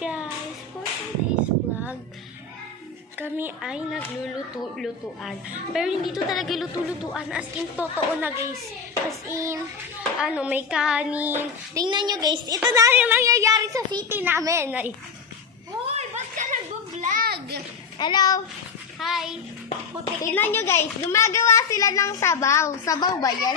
guys, for today's vlog, kami ay nagluluto-lutuan. Pero hindi to talaga luto-lutuan, as in totoo na guys. As in, may kanin. Tingnan nyo guys, ito na yung nangyayari sa city namin. Ay. Hoy, ba't ka nag-vlog? Hello? Hi. Tingnan nyo guys, gumagawa sila ng sabaw. Sabaw ba yan?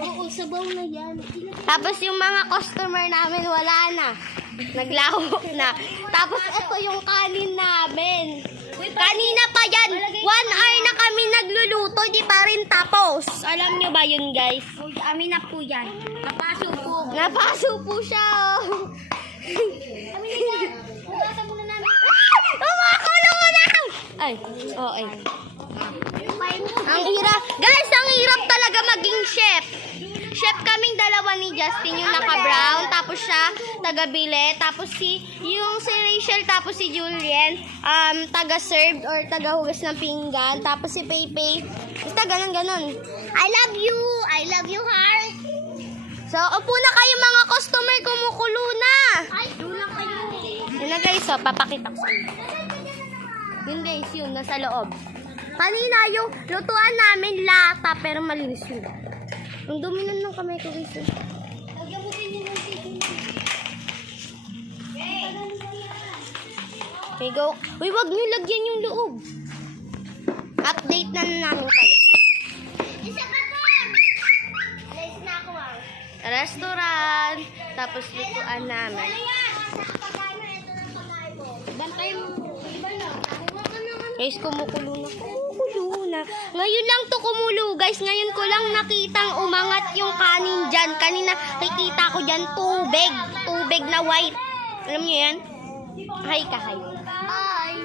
Oo, sabaw na yan. Tapos yung mga customer namin wala na. Naglaho na. Tapos ito yung kanin namin. Kanina pa yan. 1 hour na kami nagluluto. Di pa rin tapos. Alam nyo ba yun guys? Amin na po yan. Napaso po. Napaso po siya. Oh. Amin na yan. Hugasan muna namin. Umakulong mo na! Ay, okay. Ang hirap. Guys, ang hirap talaga maging chef. Chef kaming dalawa ni Justin, yung naka-brown, tapos siya, taga-bile, tapos yung si Rachel, tapos si Julian, taga-served or taga-hugas ng pinggan, tapos si Pepe, basta ganon-ganon. I love you, heart. So, upo na kayo mga customer, kumukulo na. Ay, doon kayo. Yun na guys, so, papakita ko sa inyo. Yun guys, yun, nasa loob. Kanina yung lutuan namin lata, pero malinis yun. Ang dumi nun ng kamay ko guys. Lagyan mo din yun ng chicken. Okay, go. Uy, wag nyo lagyan yung loob. Update na namin kayo. Isa pa po. Alis na ako Restaurant. Tapos lutuan namin. Ano yan? Nasa pagkain mo. Ito ng pagkain mo. Bantay mo. Iba na. Kuha ka naman. Guys, kumukulo na. Kumukulo na. Ngayon lang to kumulo, guys. Ngayon ko lang nakitang umangat yung kanin dyan. Kanina nakikita ko dyan tubig. Tubig na white. Alam nyo yan? Hi ka, hi. Bye.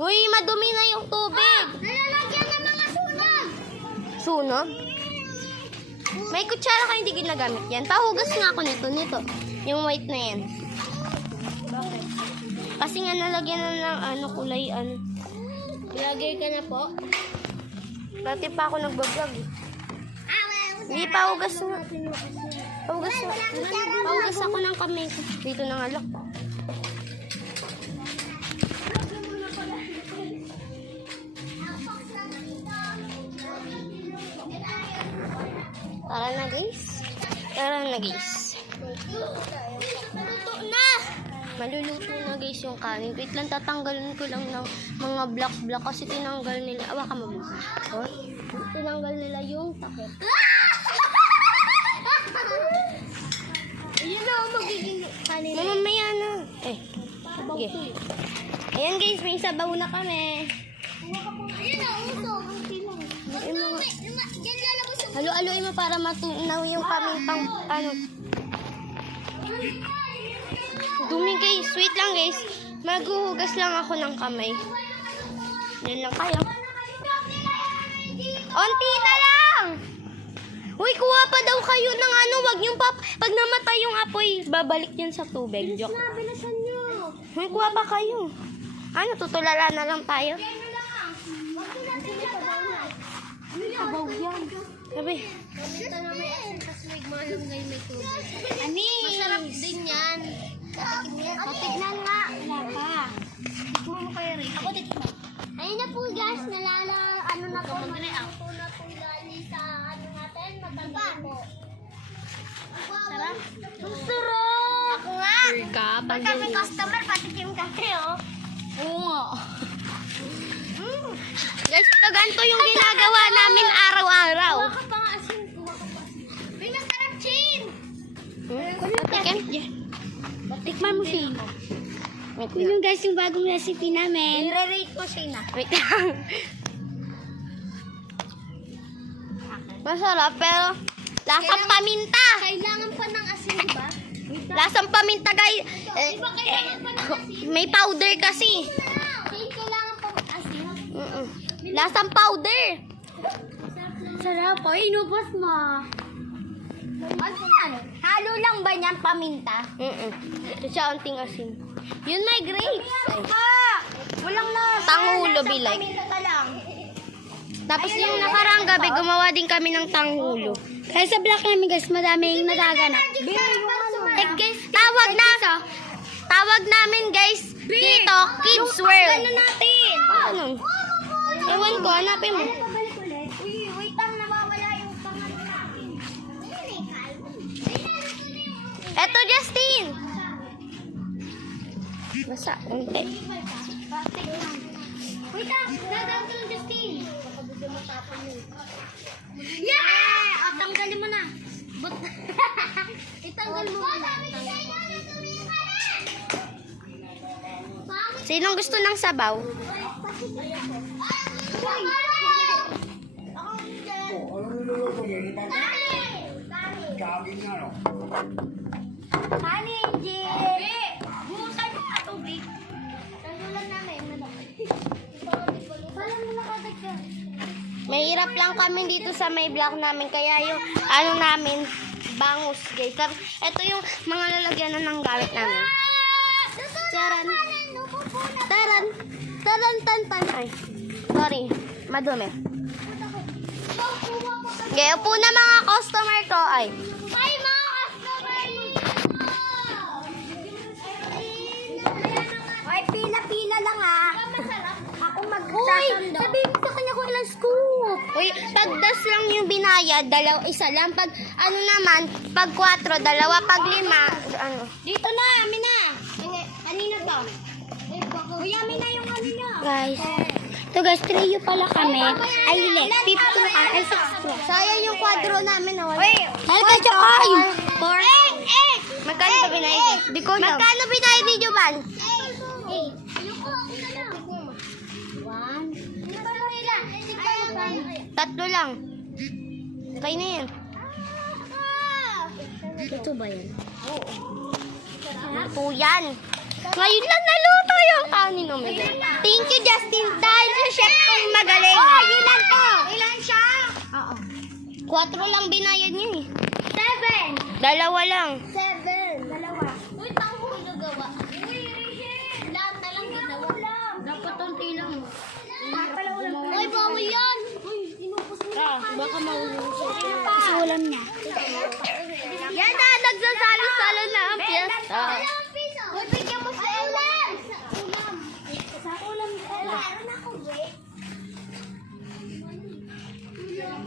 Uy, madumi na yung tubig. Nalalagyan ng mga sunog. Sunog? May kutsara kayo hindi ginagamit yan. Pahugas nga ako nito. Yung white na yan. Bakit? Kasi nga nalagyan na ng kulay Vlogger ka na po? Dati pa ako nagbablog eh. Hindi, pahugas nga. Pahugas ako ng kamay ko. Dito na nga lock. Tara na guys. Luto na. Maluluto na guys yung kanin. Wait lang, tatanggalin ko lang ng mga black kasi tinanggal nila. Awa ka mo. Oh, tinanggal nila yung takip. Ayun na ang magiging kanin. Mamamaya na. Sige. Ayan guys, may sabaw na kami. Ayun na, uso. Diyan lalabas yung... Halo-haloy mo para matunaw yung kaming pang dumi guys. Wait lang guys. Maghuhugas lang ako ng kamay. Yan lang kayo. Onti na lang! Uy, kuha pa daw kayo ng wag yung pag namatay yung apoy, babalik yan sa tubig. Joke. Bilisan nyo. Uy, kuha pa kayo. Tutulala na lang tayo. Sabaw yan. Sabi. Ito na may asin, tas may malunggay, may tubig. Ani? Masarap din yan. Patignan nga. Wala pa. Tikman mo kayo rin. Ako tikman. Ayun na po guys, ano na po, malito na po lali sa natin, matanda po. Sarap? Ang sarap! Ako nga! Pag kami customer, patikim kami Oo nga. Guys, ganito yung ginagawa namin araw-araw. Kuha ka pa nga asin. May masarap chin! Patikim? Tikman mo siya. Wait Yun lang. guys, yung bagong recipe namin. I-rate ko siya na. Wait lang. Masarap, pero lasang paminta. Kailangan pa ng asin, diba? Lasang paminta, guys. Diba kailangan pa ng asin? May powder kasi. Kailangan pa ng asin? Lasang powder. Sarap po, inubos mo. Ano yan? Halo lang ba niyan paminta? Siya unting asin. Yun may grapes. Ay. Walang na. Tangulo, be like. Paminta ka lang. Tapos yung nakaraang gabi, gumawa din kami ng tanghulo. Kaya sa vlog namin guys, madaming nagaganap. Guys, Tawag namin guys dito, Kids World. Ano natin? Paano? Ewan ko, hanapin mo. Uy, wait lang, nawawala yung pangalan natin. Eto, Justin! Basa, unti. Wait lang, dadaan ko ng Justin. Yeah! O, tanggalin mo na. Itanggal mo na. Sinong gusto ng sabaw? Oh, anong niluluto mo? Yung pag- Saging nga, no? Honey, Angel! Buhusan mo ka tubig. Tanggalan namin. Paano mo nakatagyan? Mahirap lang kami dito sa may block namin. Kaya yung ano namin, bangus guys. Tapos, ito yung mga lalagyan na ng gamit namin. Taran. Taran. Taran, tan, tan. Ay, sorry. Madumi. Kaya po na mga customer ko. Ay, Ay, mga customer! Ay, pila-pila lang ah. Ako Uy, sabihin mo sa kanya kung ilang scoop. Uy, pag das lang yung binayad, isa lang. Pag ano naman, pag 4, dalawa. Pag 5, ano. Dito na, amin na. Kanina to. Uy, amin na yung kanina. Guys. So guys, trio pala kami. Ay, hindi. 50 ay 60. Sayang yung kwadro namin. Oh. Uy, halika dyan kayo. 4. Magkano ba binayad? Di ko alam. Magkano binayad ni Juban? Tatlo lang. Okay na yan. Ito ba yan? Ito yan. Ngayon lang naluto yung kanin namin. Thank you, Justin. Dahil sa chef kong magaling. Oh, yun lang to. Ilan siya? Oo. 4 lang binayad niya eh. 7. 2 lang. 7. Dalawa. Uy, tao mo nagawa. Uy, Rachel. Lahat na lang ginawa. Dapat unti lang. Uy, bawal yan. Uy, inupos mo. Baka maulong siya. Kasi ulam niya. Yan na, nagsasalo-salo na ang piyesta. Uy, bigyan mo sa ulam. Sa ulam. Meron ako, be.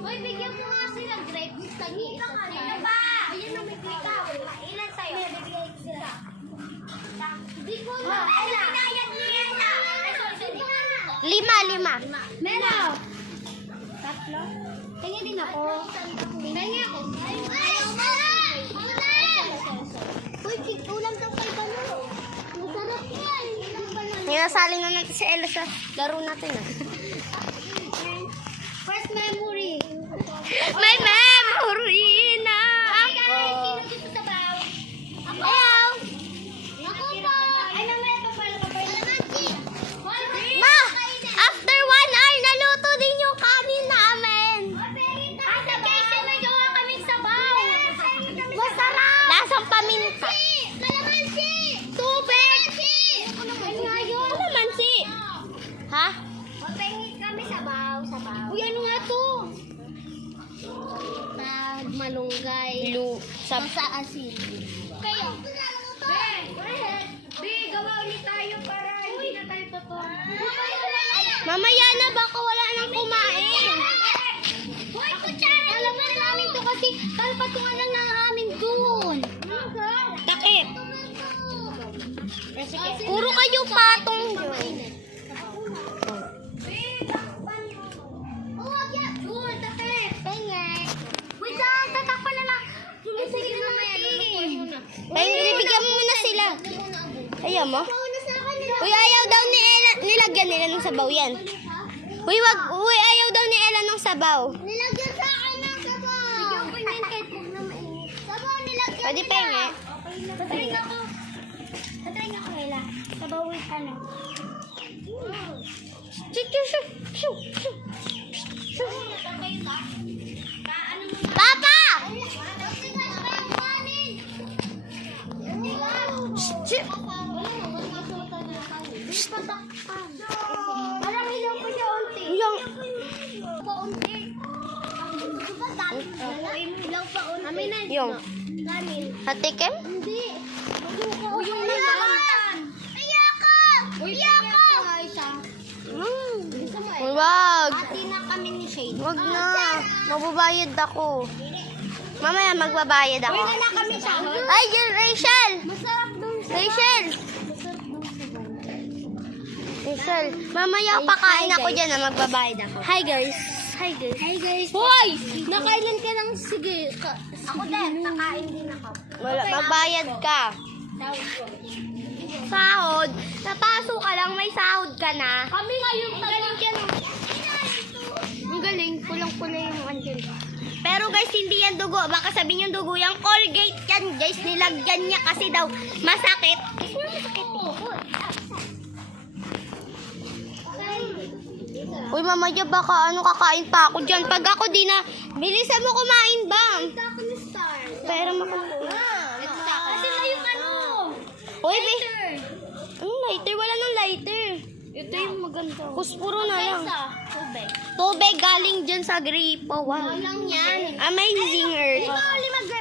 Uy, bigyan mo nga sila grapes. Tagi-isa sila. Ba? Ayan na, may klika. Ilan sa'yo? Bibigay sila. Hindi ko na. Ilan? Binayad niya na. 5. Meron. 3. Tingin din ako. Tingin ako. Ayaw mo. Uy, ulam daw kay Balo. Masarap yan. Ninasali na natin si Ella sa laro natin. First memory. May memory na ako. Sino dito sa baw? Ako. Ako po. Ay, namaya pa pala ka pa. Alamansi. Ma, after 1 hour, naluto din yung kanin namin. Asa guys, may gawa kaming sabaw. Masarap. Lasang paminta. Kalamansi. Tubig. Ano nga yun? Ano man si? Ha? Mapengi kami sabaw. Uy, ano nga to? Malunggay. Sa asin. Kayo. Gawa ulit tayo para hindi na tayo totoo. Mamaya na, baka wala nang kumain. Hoy, kutsara! Alam mo namin to kasi kalpatungan lang ng amin dun. Takip. Puro kayo patong. Huwag yan! Dun, takip! Pengi! Wait lang, tatakpan na lang. Sige na natin. Ay, bibigyan mo muna sila. Ayaw mo? Pauna sa akin nila. Uy, ayaw daw ni Ella. Nilagyan nila ng sabaw yan. Uy, ayaw daw ni Ella ng sabaw. Nilagyan sa akin ng sabaw. Bigyan ko yun kahit huwag na mainit. Sabaw, nilagyan Pwede penge. Tatry ako. Tatry ako nila. Sabaw with ano. Papa! Parang ilaw pa siya unti. Yung... Yung. Kanin. Hatikim? Hindi. Yung naman. Ayoko! Ayoko! Wag. Ati na kami ni Shade. Wag na. Magbabayad ako. Mamaya magbabayad ako. Uy, na kami sahod. Ay, yun, Rachel! Masarap doon sa... Rachel! Rachel, mamaya pakain ako dyan na magbabayad ako. Hi guys. Hi guys. Hey guys. Hoy! Nakailan ka ng sige. Ako din. Nakain din ako. Magbayad ka. Sahod. Napasok ka lang, may sahod ka na. Kami ngayon galing ka ng... Ang galing, kulang-kula yung andyan. Pero guys, hindi yan dugo. Baka sabihin yung dugo, yung Colgate yan guys. Nilagyan niya kasi daw masakit. Uy, mamaya baka kakain pa ako dyan. Pag ako di na, bilisan mo kumain ba? Ako ni Star. Pero makulit. Ito sa akin. Kasi na yung ano. Uy, lighter? Wala nang lighter. Ito yung maganda. Kuspuro na lang. Tubig. Tubig galing dyan sa gripo. Wow. Walang yan. Amazing Earth. Ikaw, 5